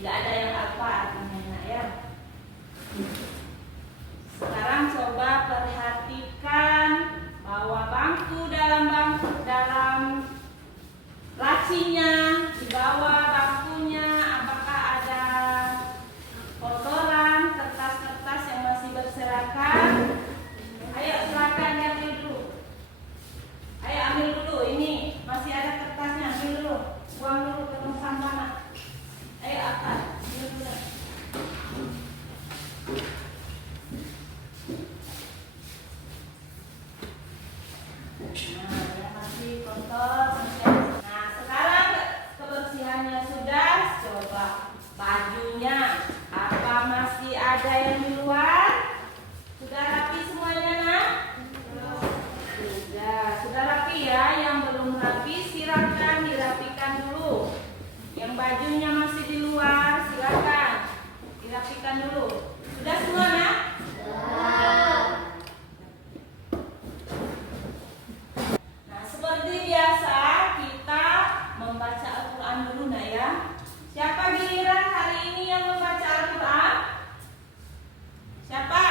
Tidak ada yang apa artinya nak ya. Sekarang coba perhatikan bahwa dalam lacinya, di bawah bangkunya apakah ada kotoran, kertas-kertas yang masih berserakan. Ayo silakan diambil dulu. Ayo ambil dulu, ini masih ada kertasnya, ambil dulu. Buang dulu ke tempat mana. Ayo angkat, ambil dulu. Nah, ya masih kotor. Nah, sekarang kebersihannya sudah. Coba bajunya, apa masih ada yang di luar? Sudah rapi semuanya, nak? Sudah rapi ya. Yang belum rapi silakan dirapikan dulu. Yang bajunya masih di luar silakan dirapikan dulu. Sudah semua, nak? Nah, seperti biasa kita membaca Al-Quran dulu, nak ya. Siapa giliran hari ini yang membaca Al-Quran? Siapa?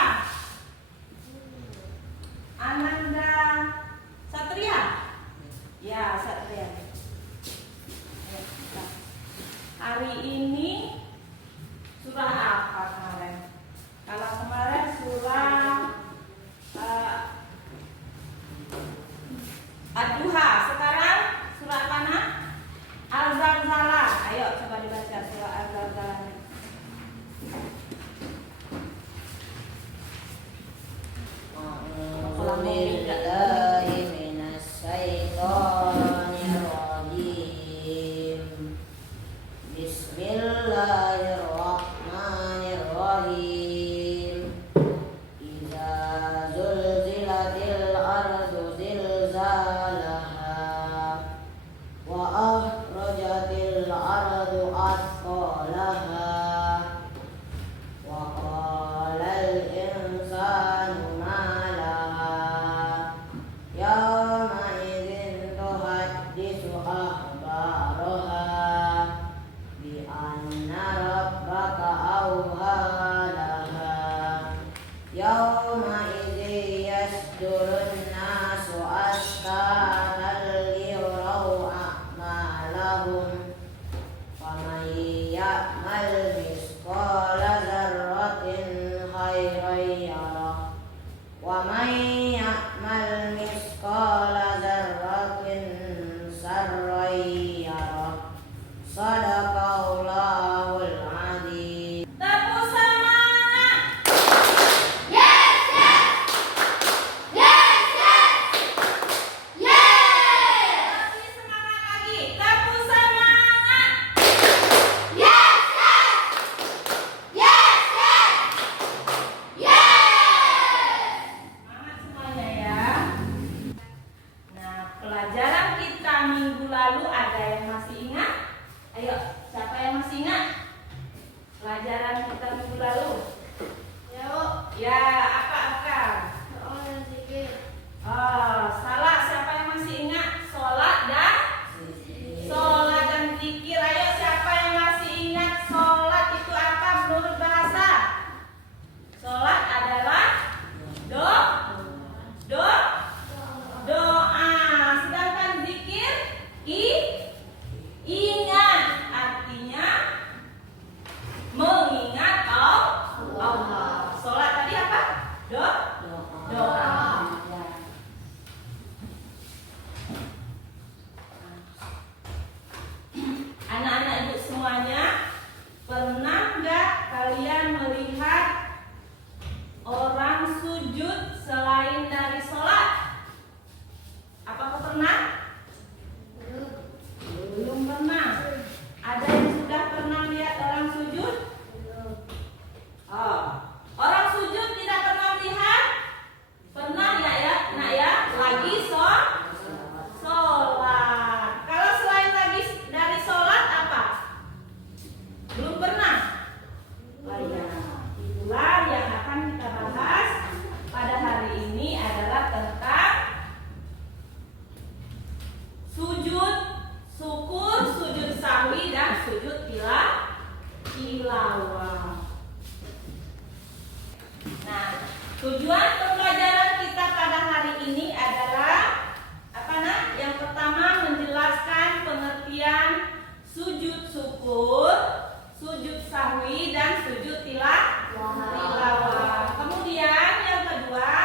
Ananda Satria? Ya, Satria. Hari ini surah apa kemarin? Kalau kemarin surah Ad-Duha. Sekarang surah apa, nak? Al-Zalzalah. Ayo coba dibaca surah Al-Zalzalah. Bismillahirrahmanirrahim. Idza zulzilatil ardu zilzalaha wa akhrajatil ardu athqalaha wa qalal insanu ma laha yawma idzin tuhaddisu akhbaraha bi anna rabbaka awha laha yawma idzi yasdurun nasu ashtatan liyuraw a'malahum faman ya'mal misqala dzarratin khairan yarah wa man ya'mal misqala dzarratin sarran yarah. Shadaqallahul adzim. Tepuk semangat. Lebih semangat lagi. Tepuk semangat. Semangat semuanya ya. Nah, pelajaran kita minggu lalu ada yang masih ingat? Ayo, siapa yang masih ingat? Pelajaran kita minggu lalu. Ya, apa? Oh, salah. Siapa yang masih ingat? Sholat dan zikir. Ayo, siapa yang masih ingat sholat itu apa menurut bahasa? Sholat adalah doa. Sedangkan zikir ingat, artinya mengingat Allah. Sholat tadi apa? tilawah. Nah, tujuan pembelajaran kita pada hari ini adalah apa nak? Yang pertama menjelaskan pengertian sujud syukur, sujud sahwi dan sujud tilawah. Kemudian yang kedua,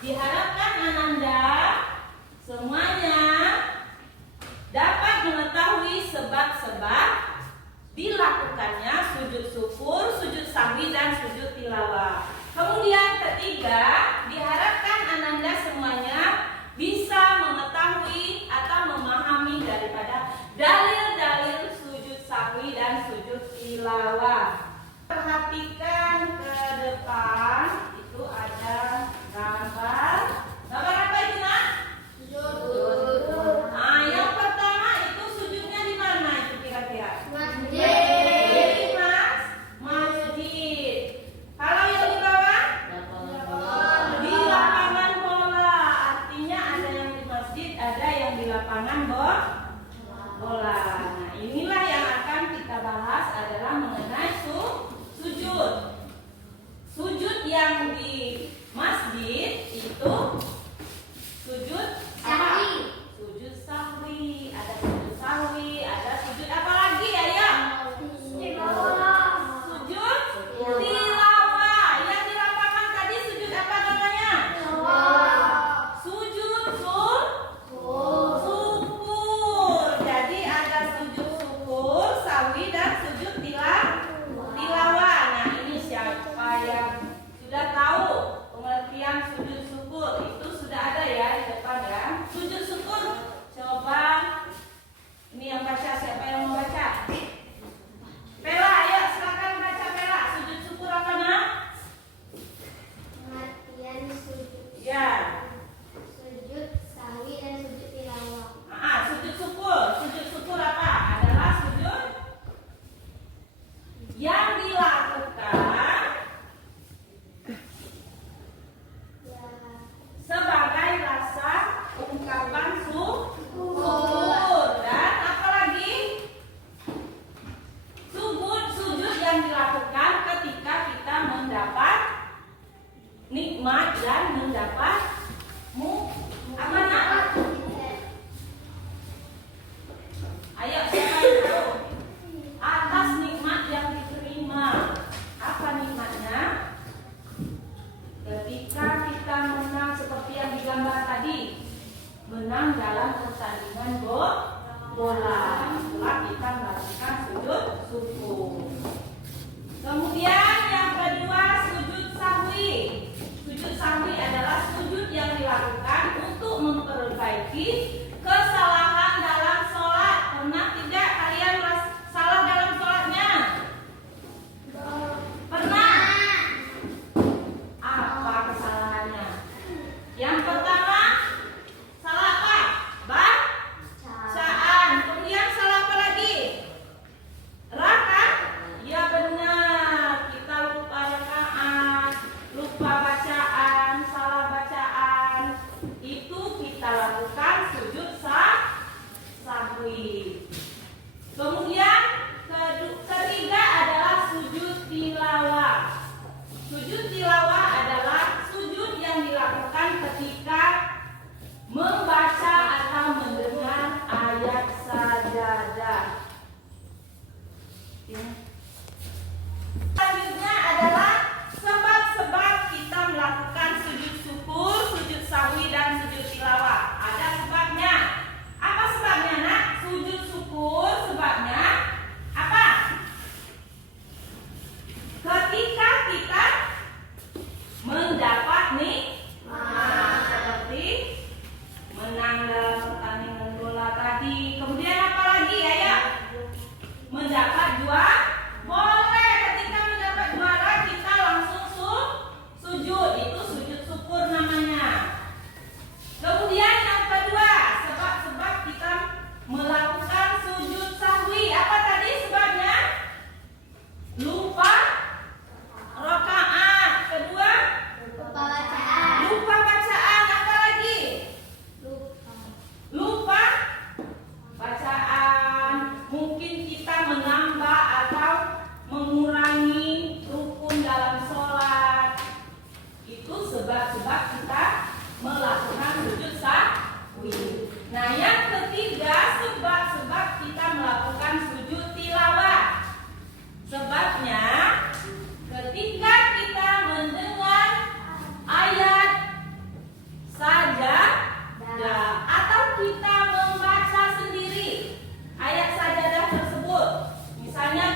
diharapkan Ananda semuanya dapat mengetahui sebab-sebab dilakukannya sujud syukur, sujud sahwi dan sujud tilawah. Kemudian ketiga, diharapkan Ananda semuanya bisa mengetahui atau memahami daripada dalil-dalil sujud sahwi dan sujud tilawah. Perhatikan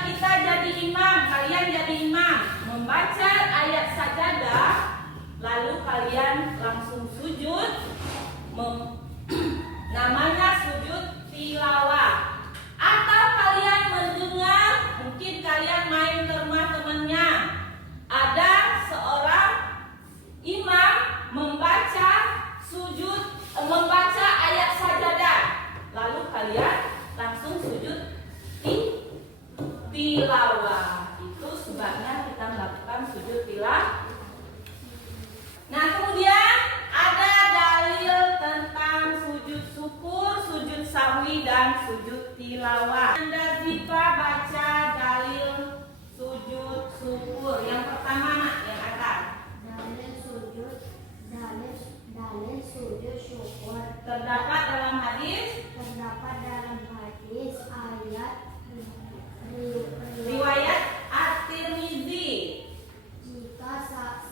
kita jadi imam, kalian jadi imam, membaca ayat sajadah, lalu kalian langsung sujud, namanya sujud tilawah. Atau kalian mendengar, mungkin kalian main ke rumah temannya, ada seorang imam membaca ayat sajadah, lalu kalian langsung sujud tilawah. Itu sebabnya kita melakukan sujud tilawah. Nah, kemudian ada dalil tentang sujud syukur, sujud sahwi, dan sujud tilawah. Anda Ziva baca dalil sujud syukur. Yang pertama, nak, yang atas. Dalil sujud syukur Terdapat dalam hadis ayat riwayat At-Tirmizi. jika salah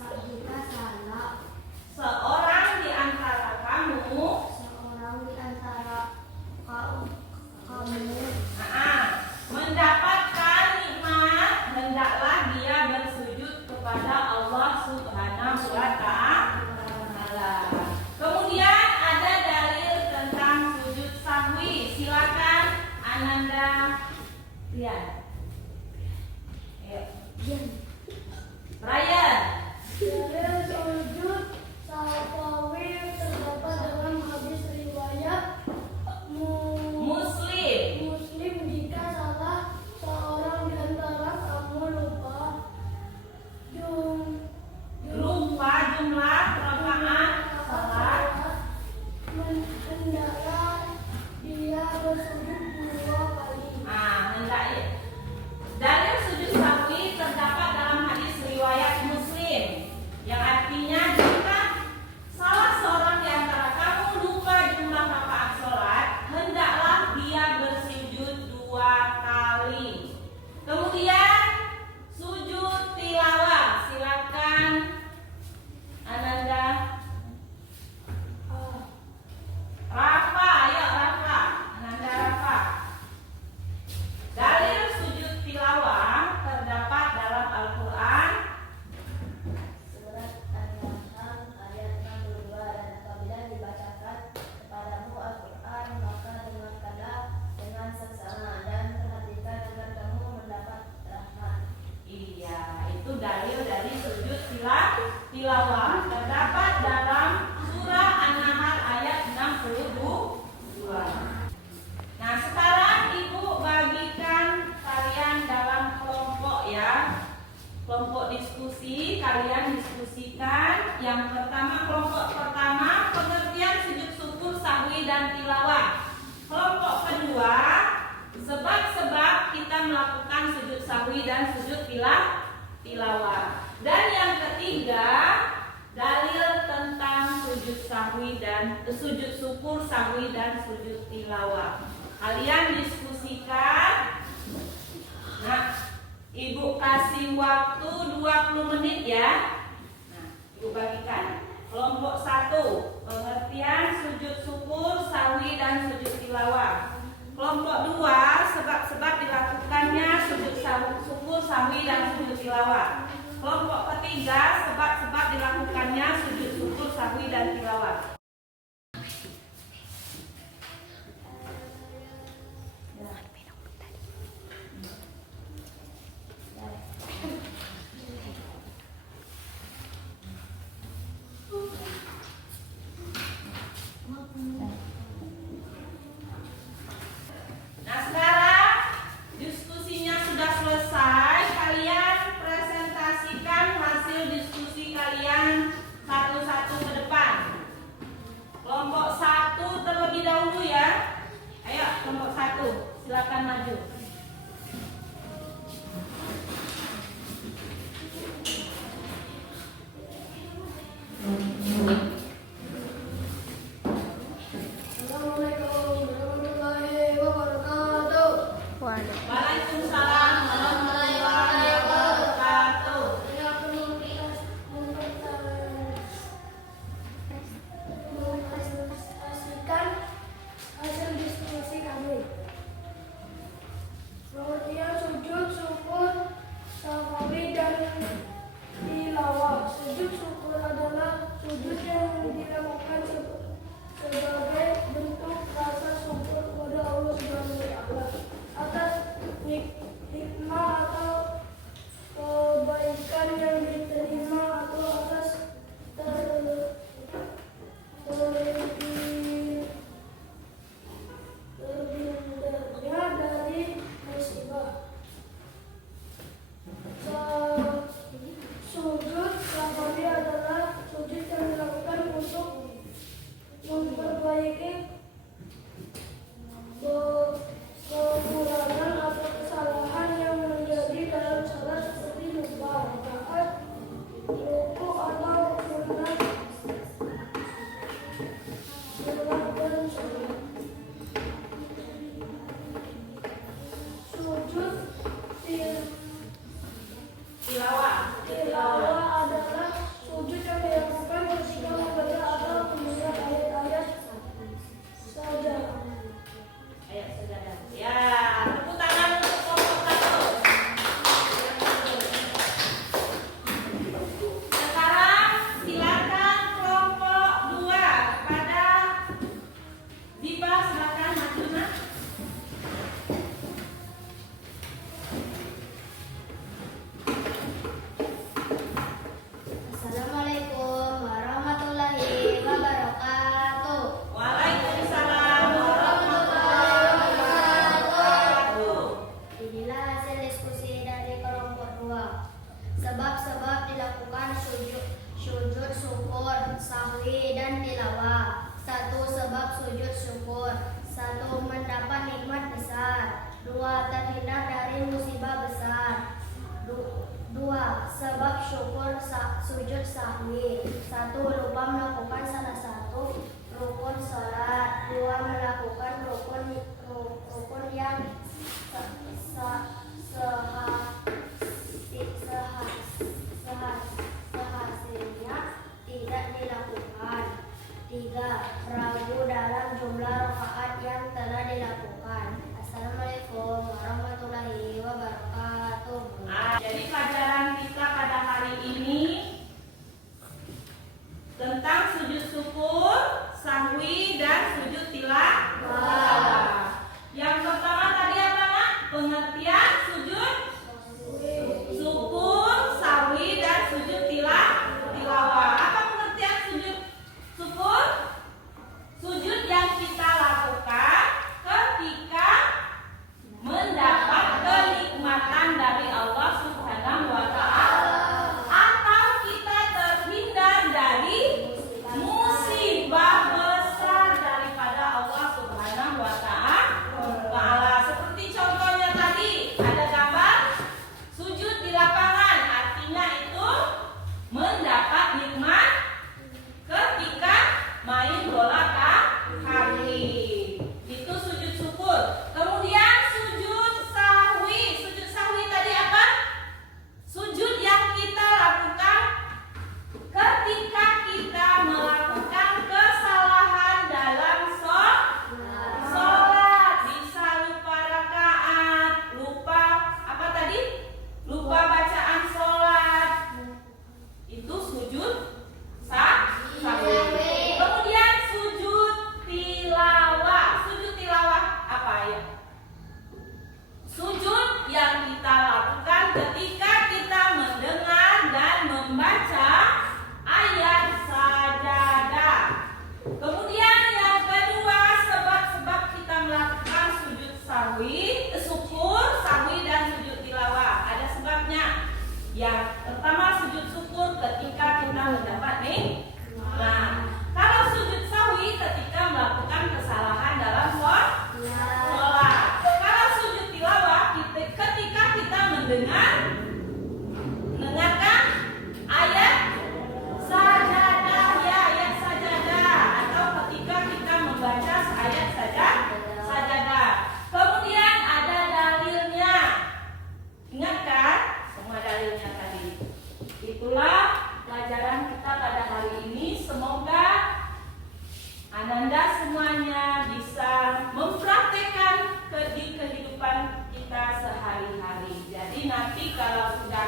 Seorang di antara kamu mendapatkan nikmat, hendaklah dia bersujud kepada Allah Subhanahu wa Ta'ala. Kemudian ada dalil tentang sujud sahwi. Silakan Ananda Rian. Ryan. dalil sujud sahwi terdapat dalam hadis riwayat Muslim jika salah seorang di antara kamu Lupa jumlah rakaat salat, hendaklah dia bersujud 2 kali. hendaknya. Dalil sujud sahwi terdapat dalam hadis riwayat Muslim, yang artinya jika salah seorang di antara kamu lupa jumlah rakaat salat, hendaklah dia bersujud 2 kali. Kemudian sujud tilawah. Silakan Ananda. Rafa, ayo Rafa. Ananda Rafa. Dalil sujud tilawah terdapat dalam Al-Quran. Surat An-Nahl ayat 62, dan apabila dibacakan kepadamu Al-Quran, maka dengarkanlah dengan seksama dan perhatikan agar kamu mendapat rahmat. Iya, itu dalil dari sujud tilawah terdapat dalam surah An-Nahl ayat 62. Nah, sekarang Ibu bagikan kalian dalam kelompok ya. Kelompok diskusi, kalian diskusikan. Yang pertama, kelompok pertama, pengertian sujud syukur, sahwi, dan tilawah. Kelompok kedua, sebab-sebab kita melakukan sujud sahwi dan sujud tilawah. Dan yang ketiga, dalil tentang sujud sahwi dan sujud syukur, sahwi, dan sujud tilawah. Kalian diskusikan. Nah, Ibu kasih waktu 20 menit ya. Nah, Ibu bagikan. Kelompok 1, pengertian sujud syukur, sahwi, dan sujud tilawah. Kelompok 2, sebab-sebab dilakukannya sujud syukur, sahwi, dan sujud tilawah. Kelompok ketiga, sebab-sebab dilakukannya sujud syukur, sahwi, dan tilawah. Nah, sekarang diskusinya sudah selesai. Kalian presentasikan hasil diskusi kalian satu-satu ke depan. Kelompok 1 terlebih dahulu ya. Ayo, kelompok 1, silakan maju. Assalamualaikum warahmatullahi wabarakatuh. Waalaikumsalam warahmatullahi wabarakatuh. Saya akan mempresentasikan hasil diskusi kami. Sebab-sebab dilakukan sujud syukur, sahwi dan tilawah. 1. Sebab sujud syukur. 1. Mendapat nikmat besar. 2. Terhindar dari musibah besar. 2. Sebab syukur sujud sahwi. 1. Lupa melakukan salah satu rukun salat. 2. Melakukan rukun yang sehasilnya tidak dilakukan. 3. Ragu dalam jumlah rakaat yang telah dilakukan. Assalamualaikum warahmatullahi wabarakatuh. Jadi pelajaran kita pada hari ini tentang sujud syukur, sahwi dan sujud tilawah. Yang pertama tadi apa, Mak? Pengertian sujud syukur, sahwi dan sujud tilawah. Apa pengertian sujud syukur? Sujud yang kita lakukan ketika mendapat kenikmatan dari Allah Subhanahu wa Ta'ala, atau kita terhindar dari musibah besar daripada Allah Subhanahu wa Ta'ala. Seperti contohnya tadi ada gambar sujud di lapangan, artinya itu mendapat nikmat ketika main bola kaki. Itu sujud syukur. Kemudian sujud sahwi. Sujud sahwi tadi apa? Sujud yang kita lakukan ketika kita melakukan kesalahan dalam sholat. Bisa lupa rakaat, lupa apa tadi? Lupa bacaan sholat. Itu sujud sahwi. Kemudian sujud tilawah. Sujud tilawah apa ya? Sujud yang kita lakukan ketika kita mendengar dan membaca ayat sajadah. Kemudian yang kedua, sebab-sebab kita melakukan sujud sahwi, syukur, sahwi dan sujud tilawah. Ada sebabnya. Yang pertama sujud syukur ketika kita mendapat nikmat. Kalau sujud sahwi ketika melakukan kesalahan dalam sholat. Kalau sujud tilawah ketika kita mendengarkan ayat sajadah, ya ayat sajadah, atau ketika kita membaca ayat sajadah. Kemudian ada dalilnya. Ingat kan semua dalilnya tadi? Itulah pelajaran kita pada hari ini. Semoga Ananda semuanya bisa mempraktekkan di kehidupan kita sehari-hari. Jadi nanti kalau sudah